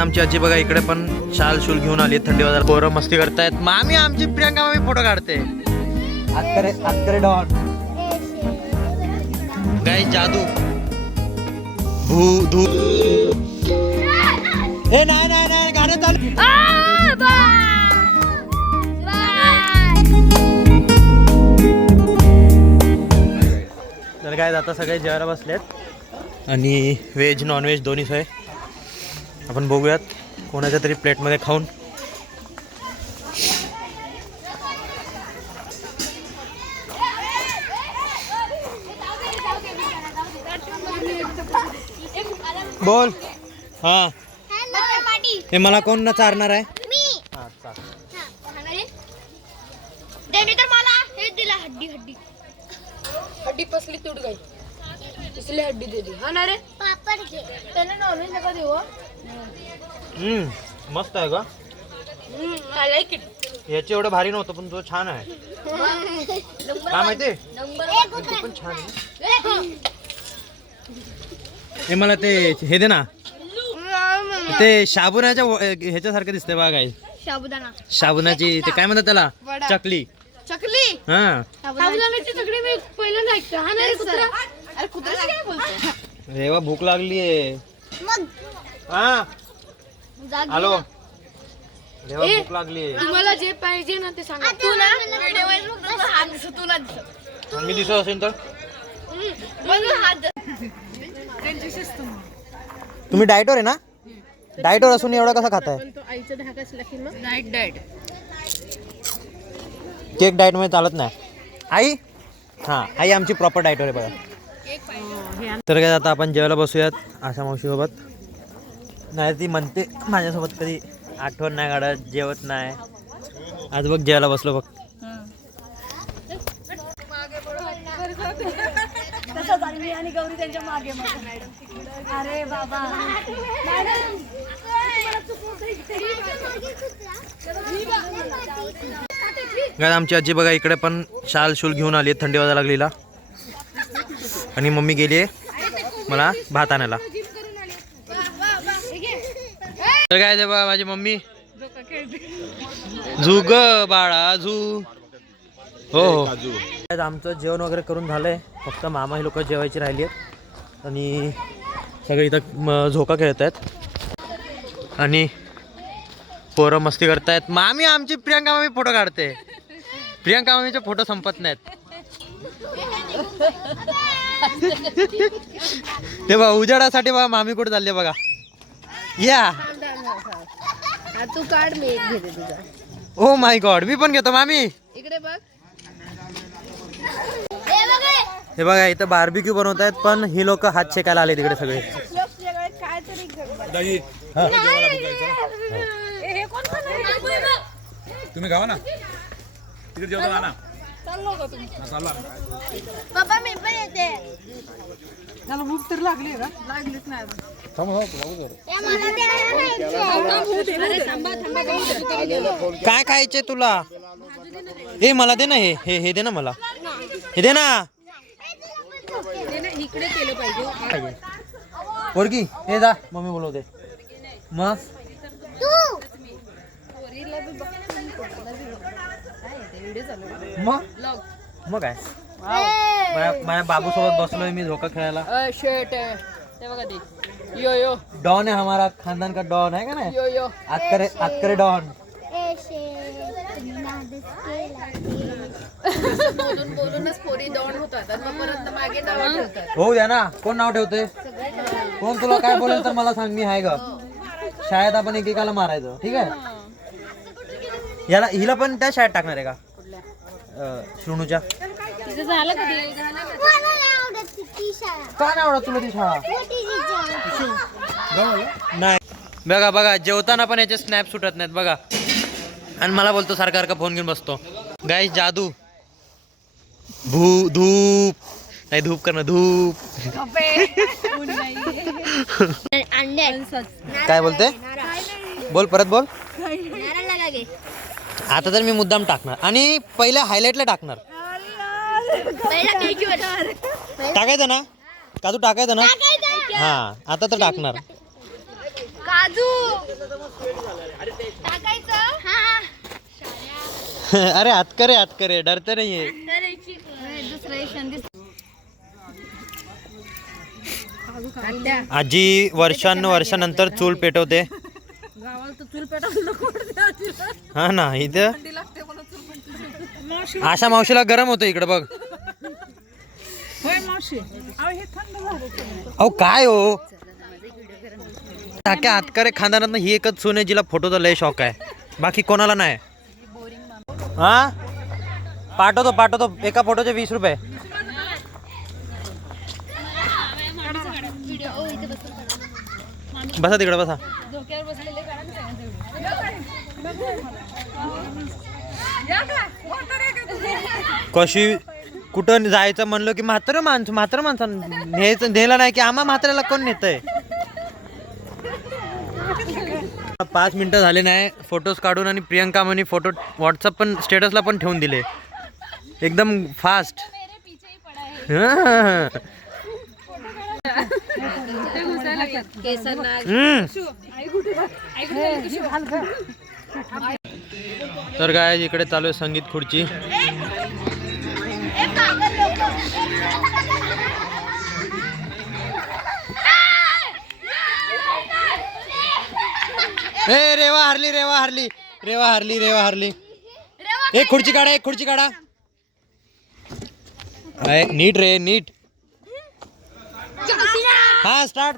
आमची आजी बघा इकडे पण शाल शूल घेऊन आली थंडी वाजायला. पोरं मस्ती करतायत. मामी आमची प्रियंका मामी फोटो काढते. आतकरे डॉन गाई जादू भू धू. हे नाही गाणं चालू. तर काय आता सगळे जेवायला बसलेत आणि व्हेज नॉन व्हेज दोन्ही सोय. आपण बघूयात कोणाच्या तरी प्लेटमध्ये खाऊन. बोल. हा हे मला कोण ना चारणार आहे. हड्डी पसली तुट गई इसलिए हड्डी दे दी. हाँ ना रे पापड़ के तेने नॉनवेज नका देऊ. मस्त आहे का. I like it. याची एवढं भारी नव्हतं पण तो छान आहे. काय माहिती पण छान आहे. हे मला ते हे दे ना. ते शाबुनाच्या ह्याच्यासारखं दिसतंय बघा काय. शाबुनाची ते काय म्हणतात त्याला. चकली. हा साबुदाण्याची चकली मी पहिल्यांदा ऐकते. हा ना रे कुत्रा. अरे कुत्र्याची काय बोलतो. रेवा भूक लागलीये. हा हॅलो रेवा भूक लागलीये. तुम्हाला जे पाहिजे ना ते सांगा. तू ना व्हिडिओ मध्ये फक्त हात दिसतो. तू ना दिसत. मी दिसत असेल तर तुम्ही डाएटवर आहे ना. डाएटवर असून एवढा कसा खाताय. आईचा धाक असला की मग डाएट केक डाएट मध्ये चालत नाही. आई हा आई आमची प्रॉपर डाएटवर आहे बघा. तर काय आता आपण जेवायला बसूयात आशा मावशीसोबत. नाही ती म्हणते माझ्यासोबत कधी आठवण नाही काढत जेवत नाही. आज बघ जेवायला बसलो बघ. आणि गौरी त्यांच्या मागे. अरे बाबा आमची आजी बघा इकडे पण शाल शूल घेऊन आली थंडी वाजायला लागलीला. आणि मम्मी गेली आहे मला भात आणायला. तर काय ते बघा माझी मम्मी झू ग बाळा झू. हो हो आमचं जेवण वगैरे करून झालंय. फक्त मामा ही लोक जेवायची राहिली आहेत आणि सगळे इथं झोका खेळत आहेत आणि पोरं मस्ती करतायत. मामी आमची प्रियंका मामी फोटो काढते. प्रियंका मामीचे फोटो संपत नाहीत. ते बघा उजाडासाठी बघा मामी कुठे चालले बघा. या तू काढ मी एक घेते तुझा. ओ माय गॉड मी पण घेतो मामी. इकडे बघ. हे बघा इथं बार्बिक्यू बनवत आहेत पण ही लोक हात शेकायला आले तिकडे सगळे. तुम्ही खावा ना तिकडे जेवता ना. पप्पा मी पण येते. त्याला भूक तर लागली का. लागलीच नाही. काय खायचे तुला. हे मला दे ना. हे दे ना मला. हे दे ना. इकडे केलं पाहिजे. पोरगी हे जा मम्मी बोलवते. मग मग काय माझ्या बाबू सोबत बसलोय मी झोका खेळायला. शेट ते बघा ते यो यो डॉन है हमारा खानदान का डॉन है का ना. यो यो आतकरे डॉन. बोलूनच पोरी दौड होतात आणि मग परत मागे नाव ठेवतात. होऊ द्या ना. कोण नाव ठेवते. कोण तुला काय बोलेल तर मला सांग मी आहे ग. शाळेत आपण एकेकाला मारायचं ठीक आहे. याला हिला पण त्या शाळेत टाकणार आहे का श्रुणूच्या. झालं का नाही आवडत तुला ती शाळा. नाही बघा बघा जेवताना पण याचे स्नॅप सुटत नाहीत बघा. आणि मला बोलतो सारखा फोन घेऊन बसतो. गाईस जादू धूप नाही धूप करणं धूप. काय बोलते. बोल परत बोल. घे. आता तर मी मुद्दाम टाकणार आणि पहिल्या हायलाइटला टाकणार. पहिला घ्यायची टाकायचं ना काजू, टाकायचं ना. हा आता तर टाकणार. काजू टाकायचं. हा अरे हात करे डरते नाहीये. आजी वर्षानंतर चूल पेटवते. गावाला तर चूल पेटावं नको वाटतं. हा ना इथं थंडी लागते म्हणून चूल पेटवते. आशा मावशीला गरम होतं इकडे बघ. होय मावशी, अहो हे थंड झालं. अहो काय हो टाक्या हातकरे खानदानात ही एकच सून आहे जिला फोटोचा लय शौक आहे, बाकी कोणाला नाही. हा पाठवतो एका फोटोचे 20 रुपये. बसा तिकडे बसा. कशी कुठं जायचं म्हणलं की म्हातारं माणसं नेलं नाही की आम्हा म्हाताऱ्याला कोण नेतंय. 5 मिनिटं झाले नाही फोटोज काढून आणि प्रियंका म्हणे फोटो व्हॉट्सअप पण स्टेटसला पण ठेवून दिले एकदम फास्ट. तर काय इकडे चालू आहे संगीत खुर्ची. ए रेवा हरली. एक खुर्ची काढा. नीट रे नीट. हा स्टार्ट.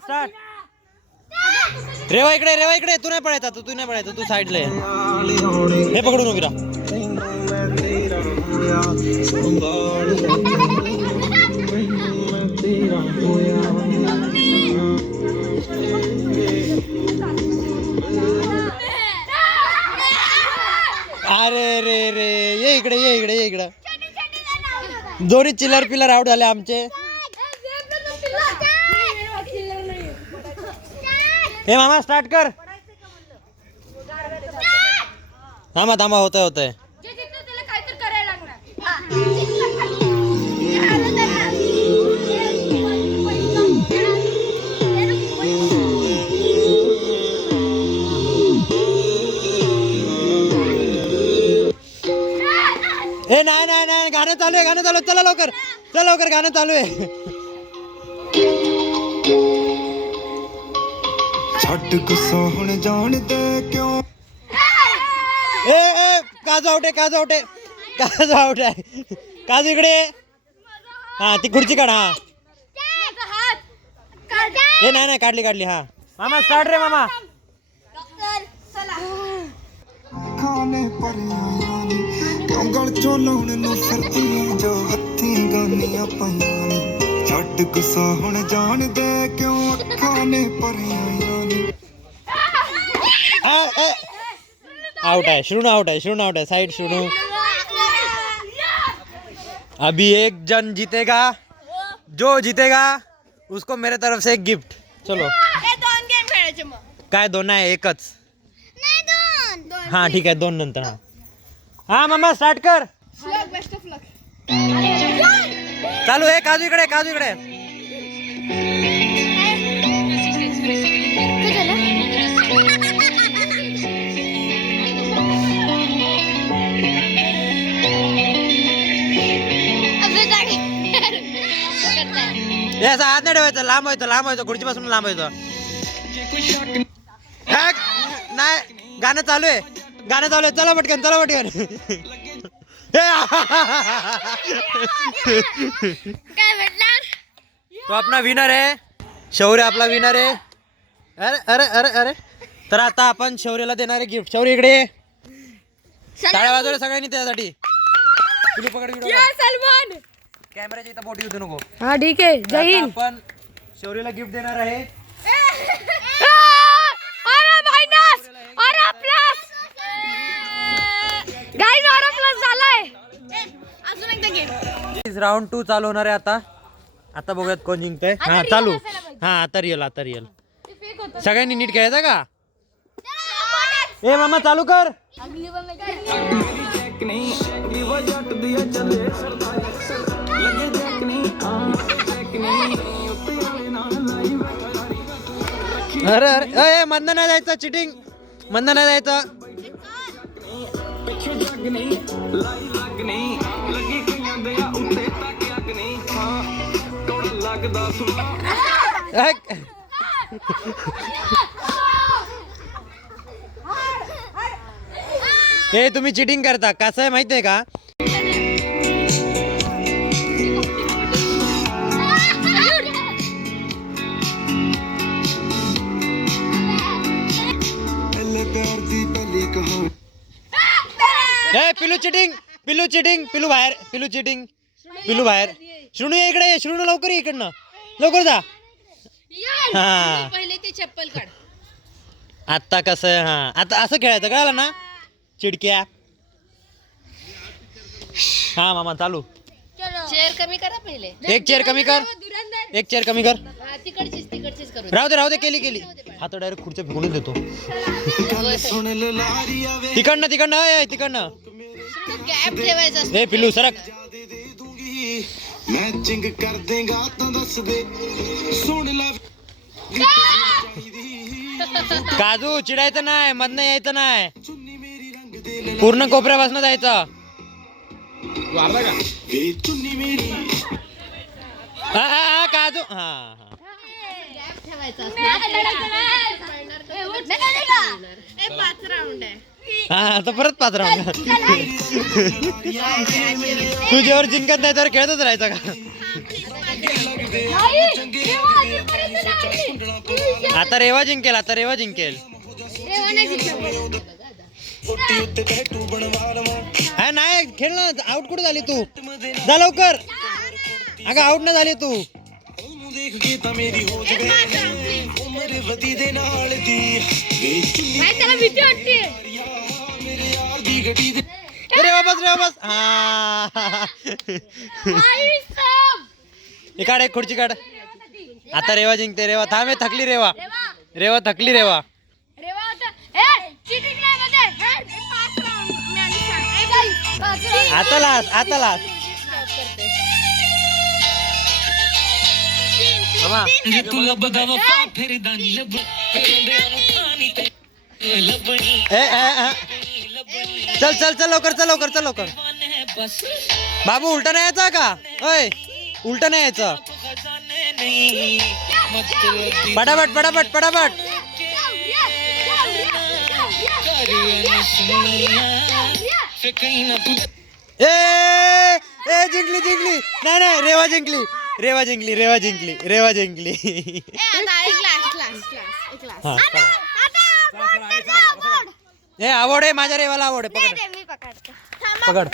रेवा इकडे तू नाही पडायचा तू साईडला आहे. हे पकडून उभी राहा. अरे रे ये इकडे. दोन्ही चिल्लर पिल्लर आउट झाले आमचे. हे मामा स्टार्ट कर. थांबा होतंय. ए नाही गाणं चालू आहे. चला लवकर गाणं चालू आहे. ਛੱਡ ਗੁੱਸਾ ਹੁਣ ਜਾਣ ਦੇ ਕਿਉਂ ए काजू आउट आहे. काजू इकडे. हा ती खुर्ची काढ. हा ए नाही काढली. हा मामा स्टार्ट रे मामा. ਖਾਣੇ ਪਰ ਆਈਆਂ ਨੀ ਕਿਉਂ ਗਲ ਚੋਂ ਲਾਉਣ ਨੂੰ ਫਿਰਦੀਆਂ ਜੋ ਹੱਥੀਂ ਗਾਨੀਆਂ ਪਾਈਆਂ ਨੀ ਛੱਡ ਗੁੱਸਾ ਹੁਣ ਜਾਣ ਦੇ ਕਿਉਂ ਅੱਖਾਂ ਨੇ ਪਰ ਆਈਆਂ ਨੀ आउट है श्रुणु आउट है साइड श्रुणु. अभी एक जन जीतेगा, जो जीतेगा उसको मेरे तरफ से एक गिफ्ट. चलो काय दोन आहे एकच. हा ठीक आहे 2 नंतर. हा मामा स्टार्ट कर. चालू आहे. काजू इकडे. याचा हात नाही ठेवायचा. लांब व्हायचं खुर्चीपासून लांब व्हायचं. नाही गाणं चालू आहे. चला पटकन. तो अपना विनर आहे. शौर्य आपला विनर आहे. अरे तर आता आपण शौर्यला देणारे गिफ्ट. शौर्य इकडे ये. टाळ्या वाजवल्या सगळ्यांनी त्यासाठी. तुला पकड सलमान कॅमेराच्या इथं बोटी होते नको. हा ठीक आहे. जय हिंद. आपण शौर्यला गिफ्ट देणार आहे. राऊंड 2 चालू होणार आहे आता बघूयात कोण जिंकतंय. हा चालू. हा आता रिअल. सगळ्यांनी नीट खेळायचं का. ए मामा चालू कर. अरे अरे अय मधनं नाही जायचं, चिटिंग मधनं नाही जायचं. हे तुम्ही चिटिंग करता, कसं आहे माहिती आहे का? पिलू चिटिंग, पिलू चिटिंग, पिलू बाहेर, पिलू चिटिंग, पिलू बाहेर. श्रुणू ये इकडे, श्रुणू लवकर ये इकडनं, लवकर जा. हा पहिले ते चप्पल काढ. आता कसं, हा आता असं खेळायचं, कळालं ना? चिडक्या. हा मामा चालू. चेअर कमी करा पहिले. एक चेअर कमी कर, एक चेअर कमी कर. तिकडचीच करू. राहू दे केली. आता डायरेक्ट खुर्च्या फेकूनच देतो. तिकडनं गॅप ठेवायचा असतो. हे पिल्लू सरक. मैचिंग कर देगा तो दस दे सुन ला काजू चिडायचं नाही, मधनं यायचं नाही, पूर्ण कोपऱ्यापासून जायचं. चुन्नी मेरी हा काजू. हा गॅप ठेवायचा असतो. 5 राऊंड आहे. हा आता परत 5 राऊंड. तू जेव्हा जिंकत नाही तर खेळतच राहायचं का? आता रेवा जिंकेल, हा नाही खेळ ना. आउट कुठे झाली तू? जा लवकर. अगं आउट ना झाली तू. देख के ता मेरी हो जाए उम्र वधी दे नाल दी त्याला भीती वाटते. मेरे यार दी गड्डी दे रेवा बस. हा काढ, एक खुर्ची काढ. आता रेवा जिंकते. रेवा थांब, थकली रेवा. आता लास्ट. मामा तुला बघावा फिर दानी लब चल लवकर. बाबू उलटा नाही यायचा का? ओय उलटा नाही यायचं. पटापट. ए जिंकली. नाही रेवा जिंकली. हा, ए आवड आहे माझ्या रेवाला, आवड आहे. पकड.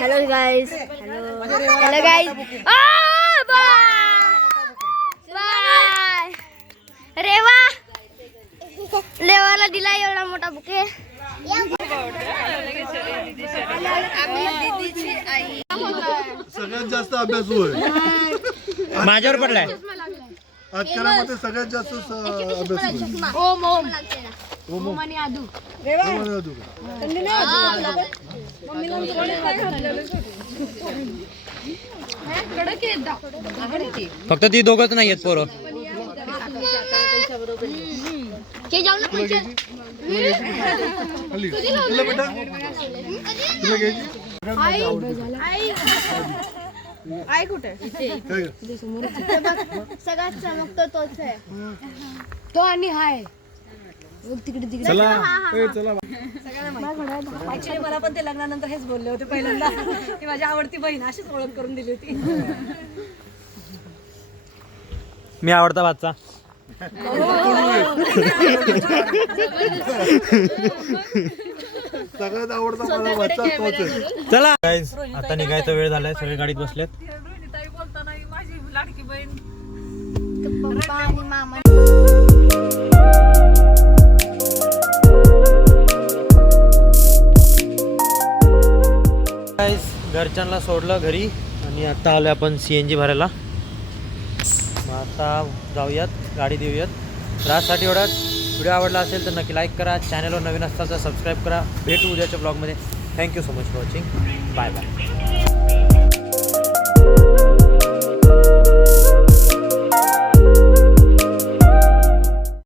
Hello guys. रेवाला दिला एवढा मोठा बुके. सगळ्यात जास्त अभ्यास होय. माझ्यावर पडलाय. आजकालामध्ये सगळ्यात जास्त अभ्यास होय. ओम आणि आदू. फक्त ती दोघंच नाही आहेत पोरं. आई कुठे? सगळ्यात चमकतो तोच आहे तो. आणि हाय तिकडे. ऍक्च्युली मला पण ते लग्नानंतर हेच बोलले होते पहिल्यांदा की माझी आवडती बहीण, अशीच ओळख करून दिली होती. मी आवडता भातचा. सगळ्यात आवडता मला वाचा तोच आहे. चला गाईज, आता निघायचा वेळ झालाय. सगळे गाडीत बसलेत. बोलताना माझी लाडकी बहीण पप्पा आणि मामा. घरच्यांना सोडलं घरी आणि आता आलो आपण CNG भरायला. मग आता जाऊयात, गाडी देऊयात. राजसाठी एवढा व्हिडिओ आवडला असेल तर नक्की लाईक करा, चॅनलवर नवीन असताल तर सबस्क्राईब करा. भेटू उद्याच्या ब्लॉगमध्ये. Thank you so much for watching. Bye bye.